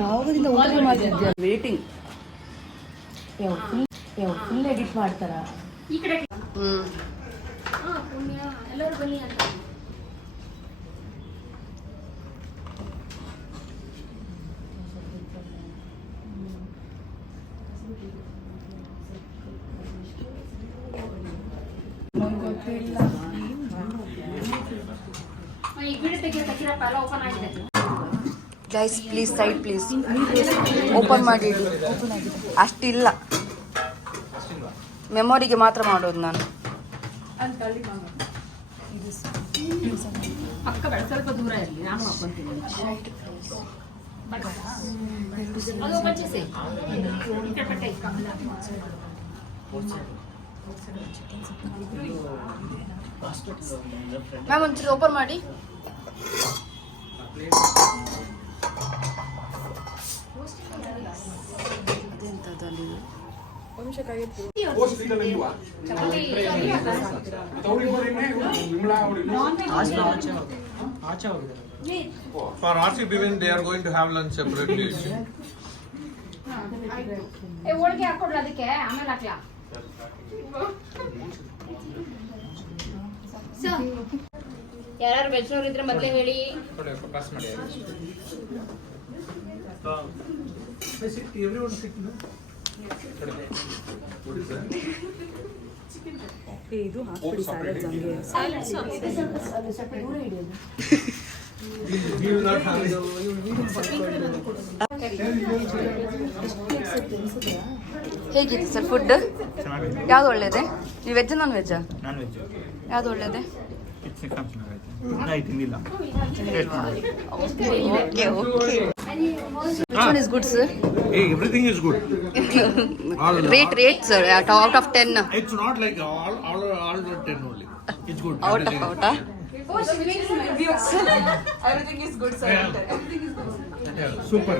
ಯಾವಾಗದಿಂದ ಊಟ ಮಾಡ್ತಿದ್ಯಾ? ವೇಟಿಂಗ್ ಫುಲ್ ಎಡಿಟ್ ಮಾಡ್ತಾರ. ಎಲ್ಲರೂ ಬನ್ನಿ ಅಂತ. Guys please side please open ಮಾಡಿ ಇಡಿ. ಅಷ್ಟಿಲ್ಲ, ಮೆಮೊರಿಗೆ ಮಾತ್ರ ಮಾಡೋದು ನಾನು. ಅಕ್ಕ ಬೇಡ, ಸ್ವಲ್ಪ ದೂರ ಇರಲಿ, ನಾನು ಹಾಕೊಂತೀನಿ. ಅದು ಬಚ್ಚಿಸಿ ಮ್ಯಾಮ್ ಒಂಚೂರು ಓಪನ್ ಮಾಡಿ. For RCB win, they are going to have lunch separately. ಹೋಳಿಗೆ ಹಾಕೊಡ್ರಿ, ಅದಕ್ಕೆ ಆಮೇಲೆ ಹಾಕ್ಲಾ. ಯಾರು ವೆಜ್ನವ್ರು ಇದ್ರೆ ಮೊದಲೇ ಹೇಳಿ. ಇದು ಹಾಕ್ಬಿಡಿ ಸ್ಯಾಲಡ್ ಜಂಗೆ. ಹೇಗಿತ್ತು ಸರ್ ಫುಡ್? ಯಾವ್ದು ಒಳ್ಳೇದೆ? ನೀವು ವೆಜ್ ನಾನ್ ವೆಜ್ಜಾ? Non veg. ಯಾವ್ದು ಒಳ್ಳೇದೆ? Okay. Which one is good, sir? Hey, everything is good. Rate, sir. Out of 10. It's not like all the 10 only. It's good. Out of. Everything is good, sir. Yeah, super.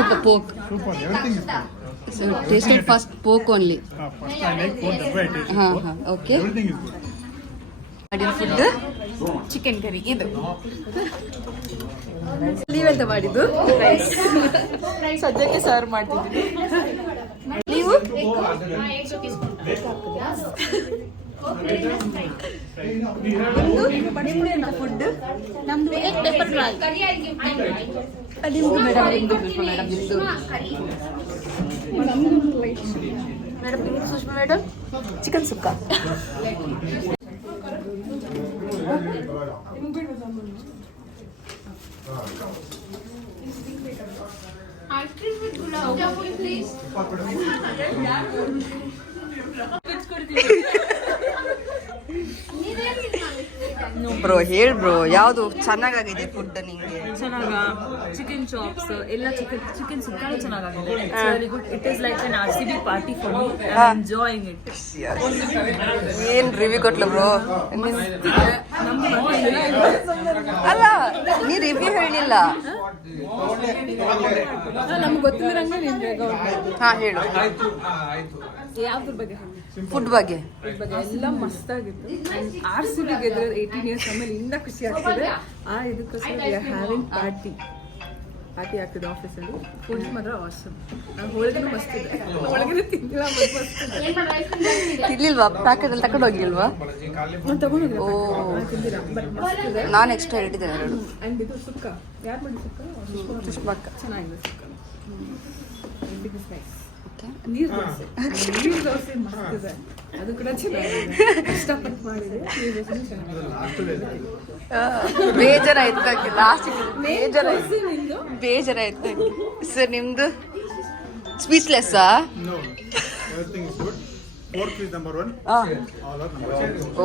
Super pork. Super. Everything is good. So tasted first pork only. First I like pork. That's why I tasted pork. Okay. Everything is good. Food chicken curry. ಇದು ನೀವೆಂತ ಮಾಡಿದ್ದು? ಸದ್ಯಕ್ಕೆ serve ಮಾಡ್ತಿದ್ದೀವಿ. ನೀವು ನಿಮ್ದು food? ನಮ್ದು paper fry. ನಿಮ್ದು madam, ನಿಮ್ದು madam, ನಿಮ್ದು ಮೇಡಮ್, ನಿಮ್ದು Sushma madam chicken sukka. Ice cream with gulab jamun, please. Bro ಹೇಳಿ ಬ್ರೋ, ಯಾವುದು ಚೆನ್ನಾಗಾಗಿದೆ ಫುಡ್ ನಿಂಗೆ? ಚೆನ್ನಾಗ ಚಿಕನ್ ಚಾಪ್ಸ್ ಎಲ್ಲ ಚಿಕನ್ ಸುಕ್ಕಾನು ಚೆನ್ನಾಗಿದೆ. It is like an RCB party for me. I'm enjoying it. ಏನ್ ರಿವ್ಯೂ ಕೊಟ್ಲು ಬ್ರೋ? ಅಲ್ಲ, ನೀ ರಿವ್ಯೂ ಹೇಳಿಲ್ಲ. ನಮ್ಗೆ ಗೊತ್ತಿದ್ರಂಗೆ ಹಾ ಹೇಳು. ಯಾವ್ದ್ರ ಬಗ್ಗೆ? ಫುಡ್ ಬಗ್ಗೆ ಎಲ್ಲ ಮಸ್ತ್ ಆಗಿತ್ತು. RCB ಗೆದ್ರೆ 18 years ಆಮೇಲೆ ಇನ್ನೂ ಖುಷಿ ಆಗ್ತಿದೆ. ಇದಕ್ಕೋಸ್ಕರ we are having ಪಾರ್ಟಿ ಆಗ್ತಿದೆ ಆಫೀಸಲ್ಲಿ. ಫುಡ್ ಮಾತ್ರ awesome. ನಾನು ಹೋಳಿಗೆನೂ ಮಸ್ತ್ ಇದೆ. ಹೋಳಿಗೆನೂ ತಿಂದಿಲ್ಲ, ತಿನ್ಲಿಲ್ವಾ? ಪ್ಯಾಕೆಟ್ ಅಲ್ಲಿ ತಗೊಂಡು ಹೋಗಿಲ್ವಾ? ನಾನು ತಗೊಂಡಿದ್ದೆ. ಓ, ತಿಂದಿಲ್ಲ, ಬಟ್ ಮಸ್ತ್ ಇದೆ. ನಾನು ಎಕ್ಸ್ಟ್ರಾ ಹೇಳಿದ್ದೇನೆ 2. ಅಂಡ್ ಇದು ಸುಕ್ಕ ಯಾರು ಮಾಡಿ ಸುಕ್ಕ? ಸುಷ್ಮಕ್ಕ. ಚೆನ್ನಾಗಿದೆ ಸುಕ್ಕ. It is nice. Okay. Neer dosa ಮಸ್ತ್ ಇದೆ, ಅದು ಕೂಡ ಚೆನ್ನಾಗಿದೆ. ಇಷ್ಟಪಟ್ಟು ಮಾಡಿದೆ. ನೀರು ದೋಸೆ ಚೆನ್ನಾಗಿದೆ. ಬೇಜಾರಾಯ್ತು ಲಾಸ್ಟ್. ನಿಂದು ಬೇಜಾರಾಯ್ತು ಸರ್. ನಿಮ್ದು ಸ್ಪೀಚ್ಲೆಸ್ಸಾ? No. Everything is good. Pork is number 1. All are number 2. ಓ,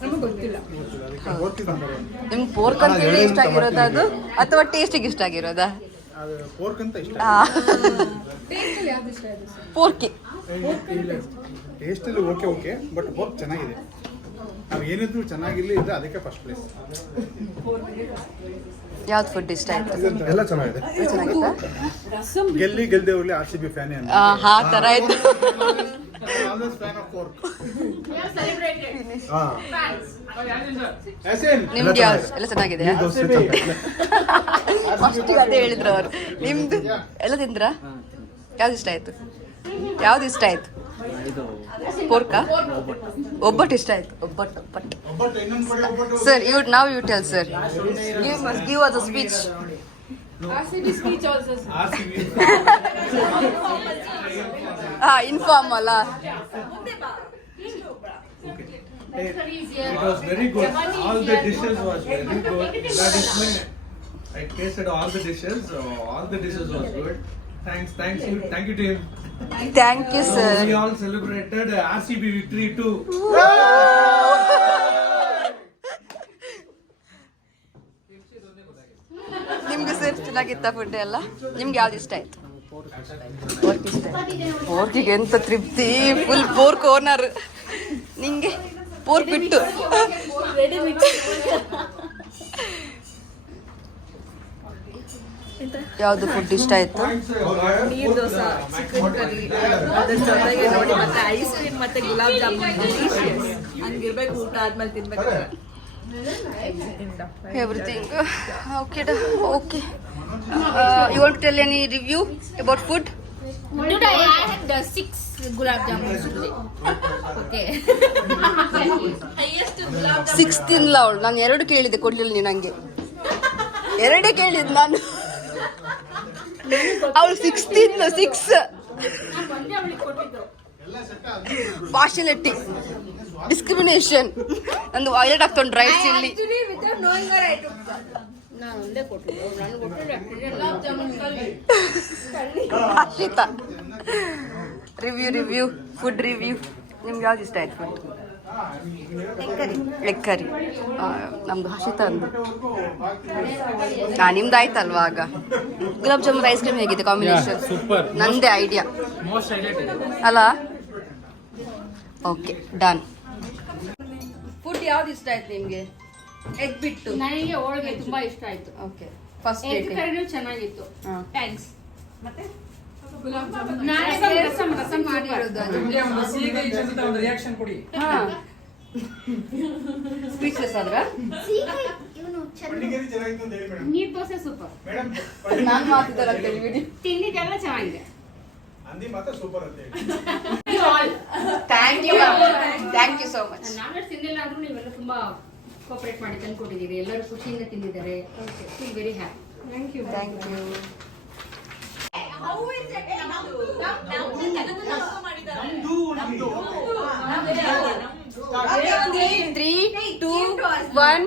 ನಮಗೆ ಗೊತ್ತಿಲ್ಲ. Pork is number 1. ನಿಮ್ಗೆ ಪೋರ್ಕ್ ಅಂತ ಹೇಳಿ ಇಷ್ಟ ಆಗಿರೋದಾ ಅದು, ಅಥವಾ ಟೇಸ್ಟಿಗೆ ಇಷ್ಟ ಆಗಿರೋದಾ? ಅದು pork ಅಂತ ಇಷ್ಟ. ಟೇಸ್ಟಲ್ಲಿ ಯಾವ್ದು ಇಷ್ಟ ಇದೆ? ಪೋರ್ಕಿ. ಟೇಸ್ಟಲ್ಲಿ ಓಕೆ ಬಟ್ ಪೋರ್ಕ್ ಚೆನ್ನಾಗಿದೆ. ನಾವು ಏನಿದ್ರು ಚೆನ್ನಾಗಿರ್ಲಿ ಇದ್ರೆ ಅದಕ್ಕೆ ಫಸ್ಟ್ ಪ್ಲೇಸ್. ಯಾವ್ದು ಫುಡ್ ಇಷ್ಟ ಆಯ್ತು? ಎಲ್ಲ ಚೆನ್ನಾಗಿದೆ. ಚೆನ್ನಾಗಿತ್ತಾ? ಗೆಲ್ಲದೆ ಹೋಗ್ಲಿ RCB ಫ್ಯಾನೇ ಅಂತ. ಆ ಥರ ಆಯ್ತು. I'm always fan of pork. We have celebrated. Fans. Yasin. ನಿಮ್ದು ಯಾವ್ದು ಎಲ್ಲ ಚೆನ್ನಾಗಿದೆಯಾ ಫಸ್ಟ್ ಅದೇ ಹೇಳಿದ್ರು ಅವ್ರು. ನಿಮ್ದು ಎಲ್ಲ ತಿಂದ್ರಾ? ಯಾವ್ದು ಇಷ್ಟ ಆಯ್ತು? ಯಾವ್ದು ಇಷ್ಟ ಆಯ್ತು? ಪೋರ್ಕ ಒಬ್ಬಟ್ಟು ಇಷ್ಟ ಆಯ್ತು. ಒಬ್ಬಟ್ಟು ಒಬ್ಬಟ್ಟು ಇನ್ನೊಂದು ಕಡೆ ಒಬ್ಬಟ್ಟು. Sir you tell sir. Give us a speech. RCB speech also. RCB. Inform ಅಲ್ಲ. It was very good. All the dishes was very good. That is my. I tasted all the dishes. All the dishes was good. Thank you to him. Thank you sir. We all celebrated RCB victory too. ನಿಮ್ಗೆ sir ಚೆನ್ನಾಗಿತ್ತ food ಎಲ್ಲ? ನಿಮ್ಗೆ ಯಾವ್ದು ಇಷ್ಟ ಆಯ್ತು? Pork ಇಷ್ಟ ಆಯ್ತು. ಪೋರ್ಕಿಗೆ ಎಂತ ತೃಪ್ತಿ, ಫುಲ್ ಪೋರ್ಕ್ ಓನರ್. ನಿಂಗೆ ಪೋರ್ಕ್ ಬಿಟ್ಟು ಯಾವ್ದು ಫುಡ್ ಇಷ್ಟ ಆಯ್ತು? ನೀರ್ ದೋಸೆ, ಚಿಕನ್ ಕರಿ, ಅದ್ರ ಜೊತೆಗೆ ನೋಡಿ ಮತ್ತೆ ಐಸ್ ಕ್ರೀಮ್ ಮತ್ತೆ ಗುಲಾಬ್ ಜಾಮೂನ್ ಡೆಲಿಷಿಯಸ್. ಹಂಗಿರ್ಬೇಕು ಊಟ ಆದ್ಮೇಲೆ ತಿನ್ಬೇಕಾದ್ರೆ. Everything okay okay. You want to tell any review about food? Today I had 6 gulab jamuns today. Okay. 6 ತಿನ್ಲ ಅವಳು. ನಾನು 2 ಕೇಳಿದ್ದೆ, ಕೊಡ್ಲಿಲ್ಲ ನೀನು ನಂಗೆ. 2 ಕೇಳಿದ್ದು ನಾನು. ಅವಳು 6 ತಿಂದ್ಲು. 6 ನಾನು ಒಂದೇ ಅವಳಿಗೆ ಕೊಟ್ಟಿದ್ದು. Partiality, discrimination. ನಂದು ವಾಯ್ಲೆಟ್ ಆಗ್ತೊಂಡು ರೈಸ್ ಇಲ್ಲಿ. Actually without knowing her I took. ನಾನು ಒಂದೇ ಕೊಟ್ಟಿದ್ದು. ನಾನು ಕೊಟ್ಟಿದ್ದು ಗುಲಾಬ್ ಜಾಮೂನ್ ಕಲ್ಲಿ. Harshita review food review. ನಿಮ್ಗೆ ಯಾವ್ದು ಇಷ್ಟ ಆಯ್ತು ಫುಡ್? Egg curry. ನಮ್ದು ಹರ್ಷಿತಾ ಅಂದು. ನಿಮ್ದು ಆಯ್ತಲ್ವಾ ಆಗ? ಗುಲಾಬ್ ಜಾಮೂನ್ ಐಸ್ ಕ್ರೀಮ್ ಹೇಗಿದೆ ಕಾಂಬಿನೇಷನ್? ನಂದೇ ಐಡಿಯಾ ಅಲ್ಲ? Okay done. ಫುಡ್ ಯಾವ್ದು ಇಷ್ಟ ಆಯ್ತು ನಿಮ್ಗೆ? ಎಗ್ ಬಿಟ್ಟು. ನನಗೆ ಹೋಳಿಗೆ ತುಂಬಾ ಇಷ್ಟ ಆಯ್ತು. ಓಕೆ ಫಸ್ಟ್ ಎಗ್ ಕರಿನೂ ಚೆನ್ನಾಗಿತ್ತು. ಹಾ. ಥ್ಯಾಂಕ್ಸ್. ಮತ್ತೆ ನಾನೇ ರಸಂ ಮಾಡಿರೋದು ಅದು. ರಿಯಾಕ್ಷನ್ ಕೊಡಿ. ಸ್ಪೀಚ್ಲೆಸ್ ಆದ್ರ? ಪಂಡಿಗೆರಿ ಚೆನ್ನಾಗಿತ್ತು ಅಂತ ಹೇಳಿ ಮೇಡಮ್. ನೀರ್ ದೋಸೆ ಸೂಪರ್. ಮೇಡಮ್ ನಾನು ಮಾತಿದ್ದಾರೆ ಅಂತ ಹೇಳಿ. ತಿಂಡಿದೆಲ್ಲ ಚೆನ್ನಾಗಿದೆ. ಅಂದಿ ಮಾತ್ರ ಸೂಪರ್ ಅಂತ ಹೇಳಿ. Thank you so much. ನಾನು ತಿನ್ನಿಲ್ಲ ಅಂದ್ರೂ ನೀವೆಲ್ಲ ತುಂಬಾ ಕೋಪರೇಟ್ ಮಾಡಿ ತಂದು ಕೊಟ್ಟಿದ್ದೀರಿ. ಎಲ್ಲರೂ ಖುಷಿಯಿಂದ ತಿಂದಿದ್ದಾರೆ. Feel very happy. Thank you. 3, 2, 1